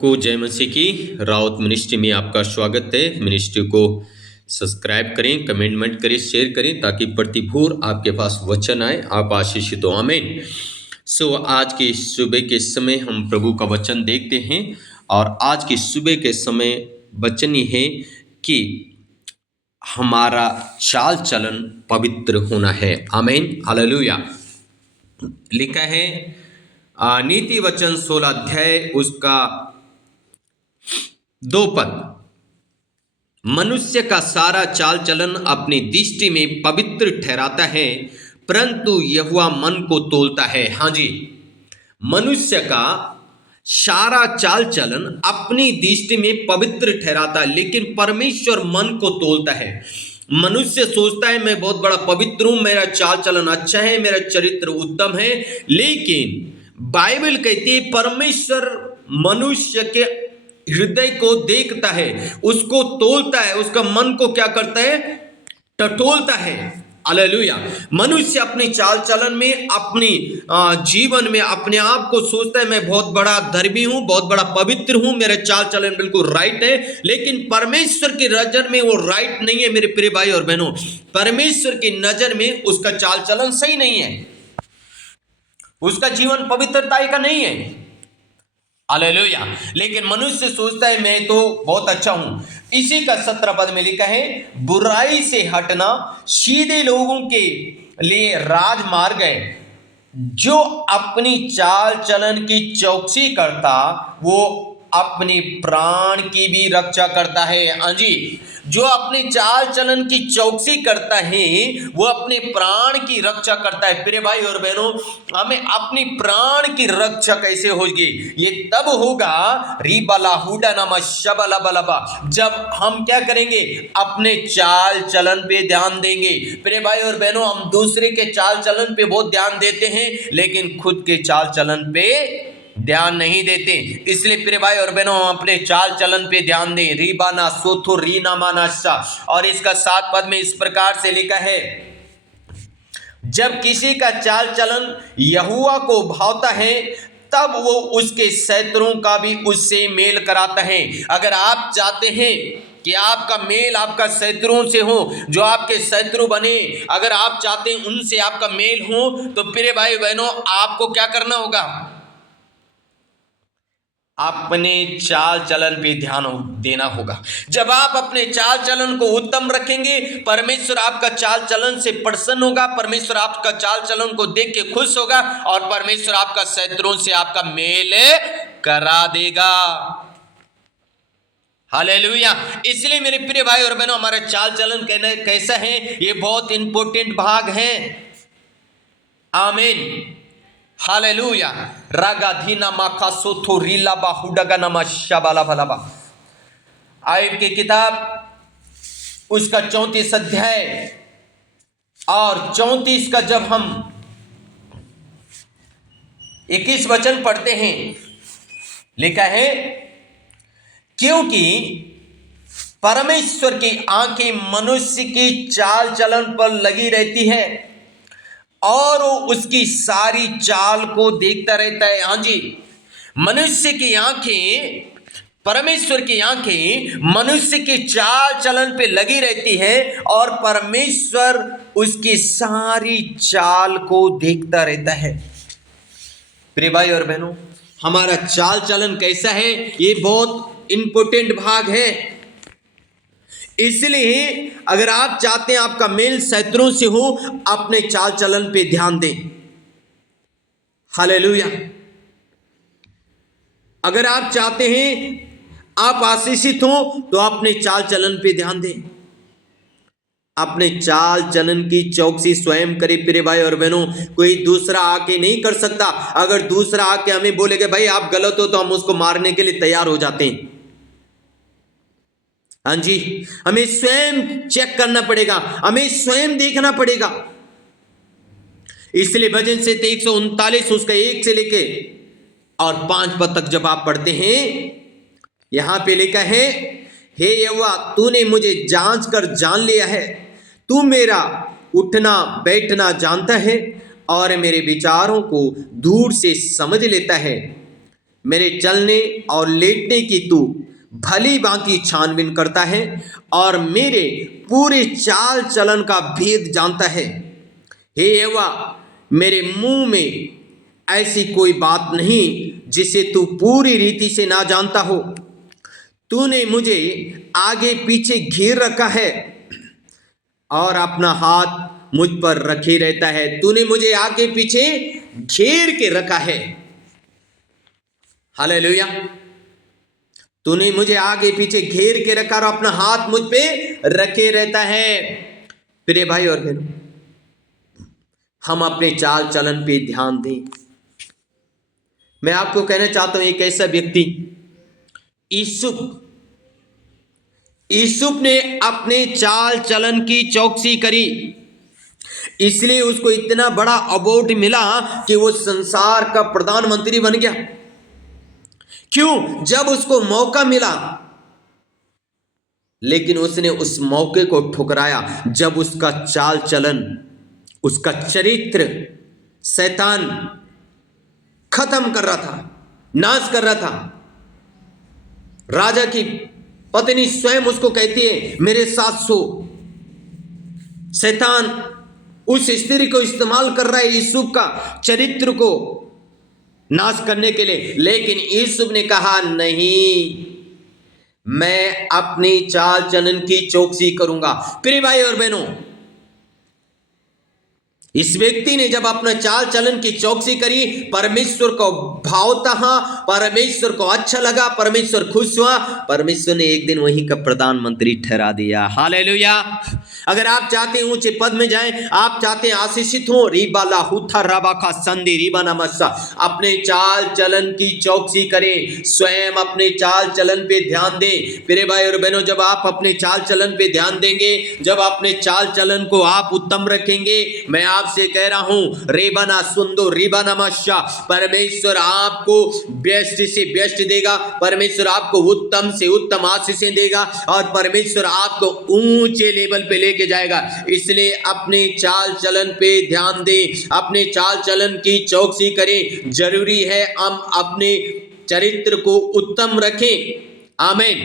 को जय मसीह की रावत मिनिस्ट्री में आपका स्वागत है। मिनिस्ट्री को सब्सक्राइब करें, कमेंटमेंट करें, शेयर करें ताकि प्रतिभूर आपके पास वचन आए, आप आशीषित हो। आमीन। आज की सुबह के समय हम प्रभु का वचन देखते हैं और आज की सुबह के समय वचन ये है कि हमारा चाल चलन पवित्र होना है। आमीन, हालेलुया। लिखा है नीति वचन 16 अध्याय उसका 2 पद, मनुष्य का सारा चाल चलन अपनी दृष्टि में पवित्र ठहराता है, परंतु यहोवा मन को तोलता है। हाँ जी, मनुष्य का सारा चाल चलन अपनी दृष्टि में पवित्र ठहराता है, लेकिन परमेश्वर मन को तोलता है। मनुष्य सोचता है मैं बहुत बड़ा पवित्र हूं, मेरा चाल चलन अच्छा है, मेरा चरित्र उत्तम है, लेकिन बाइबल कहती है परमेश्वर मनुष्य के हृदय को देखता है, उसको तोलता है, उसका मन को क्या करता है? टटोलता है। हालेलुया। मनुष्य अपनी चाल चलन में, अपनी जीवन में अपने आप को सोचता है मैं बहुत बड़ा धर्मी हूं, बहुत बड़ा पवित्र हूं, मेरा चाल चलन बिल्कुल राइट है, लेकिन परमेश्वर की नजर में वो राइट नहीं है। मेरे प्रिय भाई और बहनों, परमेश्वर की नजर में उसका चाल चलन सही नहीं है, उसका जीवन पवित्रता का नहीं है। हालेलुया। लेकिन मनुष्य सोचता है मैं तो बहुत अच्छा हूं। इसी का 17 पद में लिखा है, बुराई से हटना सीधे लोगों के लिए राजमार्ग है, जो अपनी चाल चलन की चौकसी करता वो अपने प्राण की भी रक्षा करता है। हाँ जी, जो अपने चाल चलन की चौकसी करता है वो अपने प्राण की रक्षा करता है। प्रिय भाई और बहनों, हमें अपनी प्राण की रक्षा कैसे होगी? ये तब होगा रिबला हुडा नामा शबला बलबा, जब हम क्या करेंगे? अपने चाल चलन पे ध्यान देंगे। प्रिय भाई और बहनों, हम दूसरे के चाल चलन पे बहुत ध्यान देते हैं, लेकिन खुद के चाल चलन पे ध्यान नहीं देते। इसलिए प्रिय भाई और बहनों, हम अपने चाल चलन पे ध्यान दें। रीबाना सोथो रीना मानाशा, और इसका 7 पद में इस प्रकार से लिखा है, जब किसी का चाल चलन यहोवा को भावता है तब वो उसके शत्रुओं का भी उससे मेल कराता है। अगर आप चाहते हैं कि आपका मेल आपका शत्रुओं से हो, जो आपके शत्रु बने, अगर आप चाहते हैं उनसे आपका मेल हो, तो प्रिय भाई बहनों आपको क्या करना होगा? अपने चाल चलन पे ध्यान देना होगा। जब आप अपने चाल चलन को उत्तम रखेंगे, परमेश्वर आपका चाल चलन से प्रसन्न होगा, परमेश्वर आपका चाल चलन को देख के खुश होगा, और परमेश्वर आपका शत्रुओं से आपका मेल करा देगा। हालेलुया। इसलिए मेरे प्रिय भाई और बहनों, हमारा चाल चलन कैसा है, ये बहुत इंपॉर्टेंट भाग है। आमीन, हालेलुया। रागाधीना माखा सोथो रीला बाहुडगा नमा शबाला भलाबा। आयब की किताब उसका 34 अध्याय और 34 का जब हम 21 वचन पढ़ते हैं, लिखा है, क्योंकि परमेश्वर की आंखें मनुष्य की चाल चलन पर लगी रहती है और वो उसकी सारी चाल को देखता रहता है। हाँ जी, मनुष्य की आंखें, परमेश्वर की आंखें मनुष्य की चाल चलन पे लगी रहती है और परमेश्वर उसकी सारी चाल को देखता रहता है। प्रिय भाई और बहनों, हमारा चाल चलन कैसा है, ये बहुत इंपॉर्टेंट भाग है। इसलिए अगर आप चाहते हैं आपका मेल शत्रुओं से हो, अपने चाल चलन पे ध्यान दें। हालेलुया। अगर आप चाहते हैं आप आशीषित हो, तो अपने चाल चलन पे ध्यान दें। अपने चाल चलन की चौकसी स्वयं करे। प्रिय भाई और बहनों, कोई दूसरा आके नहीं कर सकता। अगर दूसरा आके हमें बोलेगा भाई आप गलत हो, तो हम उसको मारने के लिए तैयार हो जाते हैं। हाँ जी, हमें स्वयं चेक करना पड़ेगा, हमें स्वयं देखना पड़ेगा। इसलिए भजन से 139 उसका 1 से लेके और 5 पद तक जब आप पढ़ते हैं, यहां पे लिखा है, हे यहोवा तूने मुझे जांच कर जान लिया है, तू मेरा उठना बैठना जानता है और मेरे विचारों को दूर से समझ लेता है। मेरे चलने और लेटने की तू भली भांति छानबीन करता है और मेरे पूरे चाल चलन का भेद जानता है। हे यहोवा, मेरे मुंह में ऐसी कोई बात नहीं जिसे तू पूरी रीति से ना जानता हो। तूने मुझे आगे पीछे घेर रखा है और अपना हाथ मुझ पर रखे रहता है। तूने मुझे आगे पीछे घेर के रखा है। हालेलुया। तूने मुझे आगे पीछे घेर के रखा और अपना हाथ मुझ पे रखे रहता है। प्रिय भाई और बहनों, हम अपने चाल चलन पे ध्यान दें। मैं आपको कहना चाहता हूं, एक ऐसा व्यक्ति यूसुफ ने अपने चाल चलन की चौकसी करी, इसलिए उसको इतना बड़ा अवार्ड मिला कि वो संसार का प्रधानमंत्री बन गया। क्यों? जब उसको मौका मिला, लेकिन उसने उस मौके को ठुकराया जब उसका चाल चलन, उसका चरित्र शैतान खत्म कर रहा था, नाश कर रहा था। राजा की पत्नी स्वयं उसको कहती है, मेरे साथ सो। शैतान उस स्त्री को इस्तेमाल कर रहा है यूसुफ का चरित्र को नाश करने के लिए, लेकिन यूसुफ ने कहा, नहीं, मैं अपनी चाल चलन की चौकसी करूंगा। प्रिय भाई और बहनों, इस व्यक्ति ने जब अपना चाल चलन की चौकसी करी, परमेश्वर को भावता, परमेश्वर को अच्छा लगा, परमेश्वर खुश हुआ, परमेश्वर ने एक दिन वहीं का प्रधानमंत्री ठहरा दिया। हालेलुया। अगर आप चाहते हैं ऊंचे पद में जाएं, आप चाहते हैं आशीषित हो, रिबाला हुथा रबा का संधि रिबाना मस्सा, अपने चाल चलन की चौकसी करें, स्वयं अपने चाल चलन पे ध्यान दें। प्रिय भाई और बहनों, जब आप अपने चाल चलन पे ध्यान देंगे, जब अपने चाल चलन को आप उत्तम रखेंगे, मैं आपसे कह रहा हूं, रेबाना सुंदो रिबाना मस्सा, परमेश्वर आपको बेस्ट से बेस्ट देगा, परमेश्वर आपको उत्तम से उत्तम आशीषें देगा और परमेश्वर आपको ऊंचे लेवल पे लेके जाएगा। इसलिए अपने चाल चलन पे ध्यान दें, अपने चाल चलन की चौकसी करें। जरूरी है हम अपने चरित्र को उत्तम रखें। आमीन।